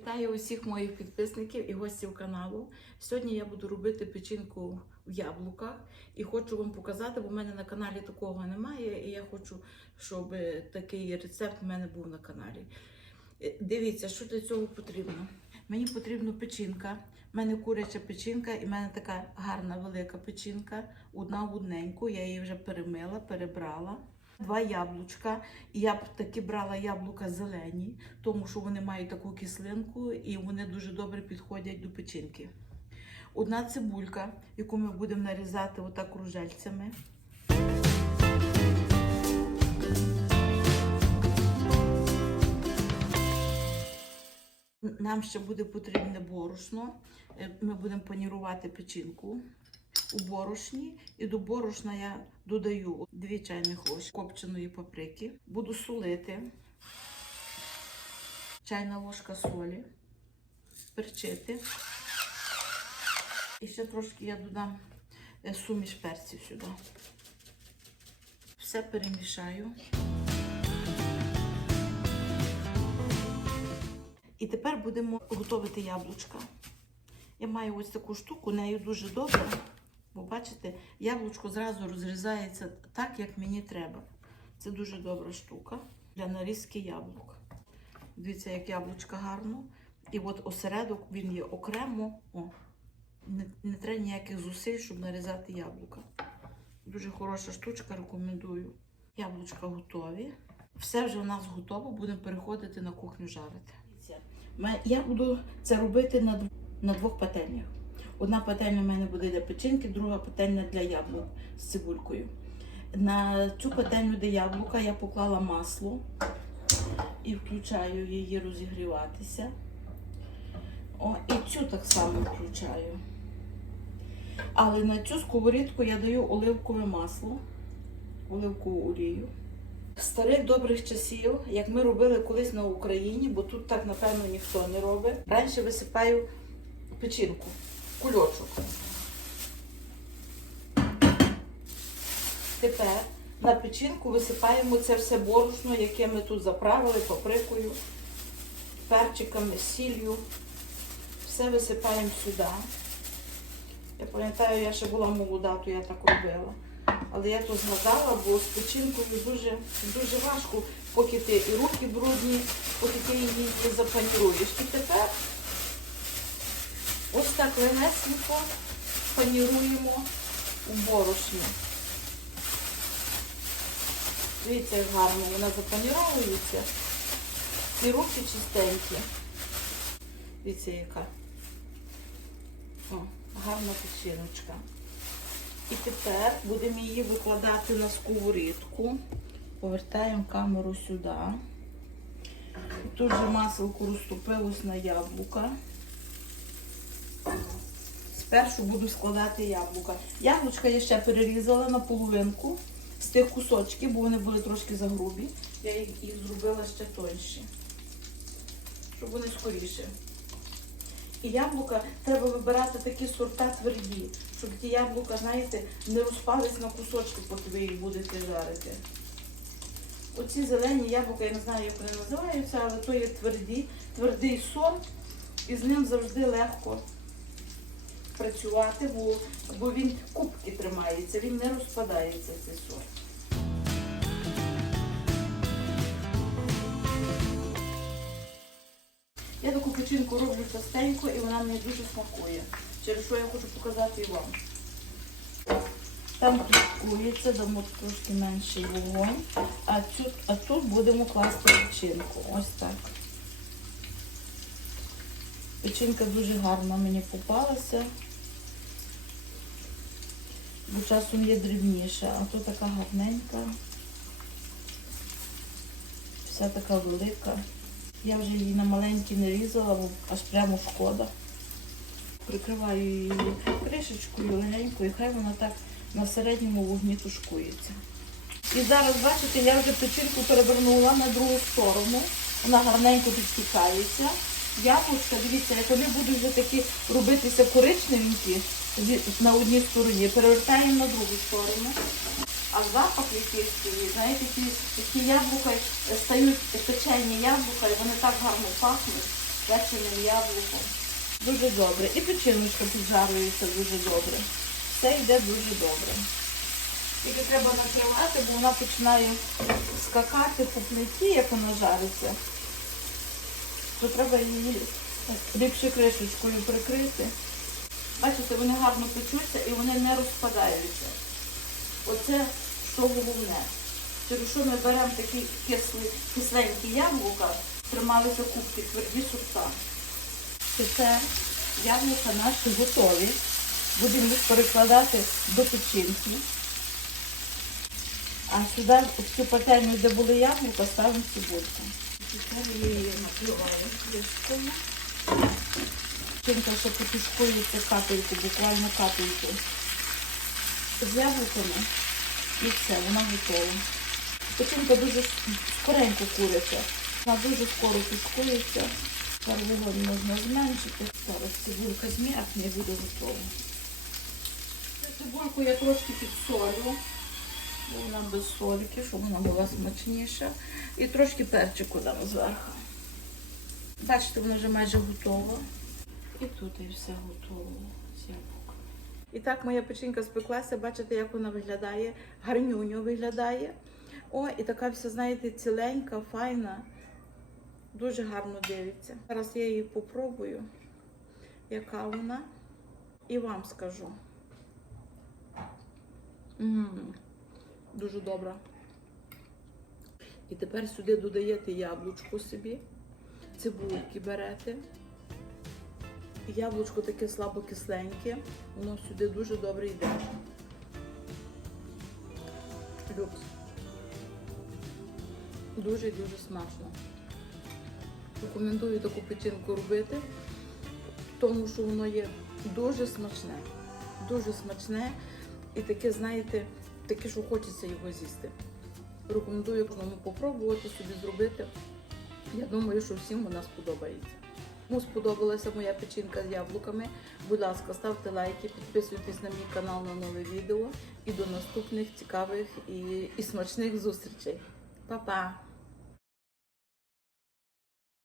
Вітаю усіх моїх підписників і гостів каналу. Сьогодні я буду робити печінку в яблуках і хочу вам показати, бо в мене на каналі такого немає, і я хочу, щоб такий рецепт в мене був на каналі. Е, Дивіться, що для цього потрібно. Мені потрібна печінка. У мене куряча печінка, і в мене така гарна велика печінка, одна в одненьку. Я її вже перемила, перебрала. Два яблучка. Я б таки брала яблука зелені, тому що вони мають таку кислинку і вони дуже добре підходять до печінки. Одна цибулька, яку ми будемо нарізати отак кружельцями. Нам ще буде потрібне борошно. Е, Ми будемо панірувати печінку у борошні. І до борошна я додаю 2 чайних ложки копченої паприки. Буду солити. Чайна ложка солі, перчити. І ще трошки я додам е, суміш перців сюди. Все перемішаю. І тепер будемо готувати яблучка. Я маю ось таку штуку, нею дуже добре. Бо бачите, яблучко зразу розрізається так, як мені треба. Це дуже добра штука для нарізки яблук. Дивіться, як яблучка гарно. І от осередок він є окремо. О, не, не треба ніяких зусиль, щоб нарізати яблука. Дуже хороша штучка, рекомендую. Яблучка готові. Все вже у нас готово, будемо переходити на кухню жарити. Я буду це робити на двох пательнях. Одна пательня в мене буде для печінки, друга пательня для яблук з цибулькою. На цю пательню, де яблука, я поклала масло і включаю її розігріватися. О, і цю так само включаю. Але на цю сковорідку я даю оливкове масло, оливкову олію. З Старих добрих часів, як ми робили колись на Україні, бо тут так, напевно, ніхто не робить. Раніше висипаю печінку, кульочок. Тепер на печінку висипаємо це все борошно, яке ми тут заправили паприкою, перчиками, сіллю. Все висипаємо сюди. Я пам'ятаю, я ще була молода, то я так робила. Але я то згадала, бо з печінкою дуже, дуже важко, поки ти і руки брудні, поки ти її не. І тепер ось так легесенько паніруємо у борошні. Дивіться, як гарно вона запаніровується. І руки чистенькі. Дивіться, яка. О, гарна печіночка. І тепер будемо її викладати на сковорідку. Повертаємо камеру сюди. Тут же маселку розтопилось на яблука. Спершу буду складати яблука. Яблучка я ще перерізала на половинку з тих кусочків, бо вони були трошки загрубі. Я їх зробила ще тонші, щоб вони скоріше. І яблука треба вибирати такі сорта тверді, щоб ті яблука, знаєте, не розпались на кусочки, поки ви їх будете жарити. Оці зелені яблука, я не знаю, як вони називаються, але то є тверді, твердий сорт, і з ним завжди легко працювати, бо, бо він кубки тримається, він не розпадається цей сорт. Я таку печінку роблю частенько і вона мені дуже смакує. Через що я хочу показати і вам. Там тушкується, дамо трошки менший вогонь, а, цю, а тут будемо класти печінку. Ось так. Печінка дуже гарна мені попалася. Бо часом є дрібніша, а то така гарненька. Вся така велика. Я вже її на маленькі не різала, бо аж прямо шкода. Прикриваю її кришечкою легенько, і хай вона так на середньому вогні тушкується. І зараз, бачите, я вже печінку перевернула на другу сторону. Вона гарненько підпікається. Яблучка, дивіться, як вони будуть вже такі робитися коричневенькі на одній стороні, перевертаємо на другу сторону. А запах який знаєте, ті, ті яблука е, стають печені яблука, і вони так гарно пахнуть, печеним яблуком. Дуже добре. І печіночка піджарюється дуже добре. Все йде дуже добре. Тільки треба накривати, бо вона починає скакати по плиті, як вона жариться. То треба її ліпше кришечкою прикрити. Бачите, вони гарно печуться і вони не розпадаються. Оце що головне. Через що ми беремо такі кисли, кисленькі яблука, трималися кубки, тверді сорта. Тепер яблука наші готові. Будемо їх перекладати до печінки. А сюди, в цю пательню, де були яблука, ставимо цибульку. Тепер я її накриваю кришкою. Капельку, буквально капельку. З яблуками. І все, вона готова. Печінка дуже скоренько куриться. Вона дуже скоро тушкується. Зараз вогонь можна зменшити. Зараз цибулька зм'якне буде готова. Цибульку я трошки підсолю, вона без сольки, щоб вона була смачніша. І трошки перчику дам зверху. Бачите, воно вже майже готово. І тут і все готово. І так моя печінка спеклася, бачите, як вона виглядає, гарнюньо виглядає. О, і така вся, знаєте, ціленька, файна. Дуже гарно дивиться. Зараз я її попробую, яка вона, і вам скажу. М, Дуже добра. І тепер сюди додаєте яблучко собі, цибульки берете. Яблучко таке слабо кисленьке, воно сюди дуже добре йде. Люкс. Дуже і дуже смачно. Рекомендую таку печінку робити, тому що воно є дуже смачне. Дуже смачне і таке, знаєте, таке, що хочеться його з'їсти. Рекомендую кожному попробувати собі зробити. Я думаю, що всім вона сподобається. Кому сподобалася моя печінка з яблуками, будь ласка, ставте лайки, підписуйтесь на мій канал на нове відео і до наступних цікавих і, і смачних зустрічей. Па-па!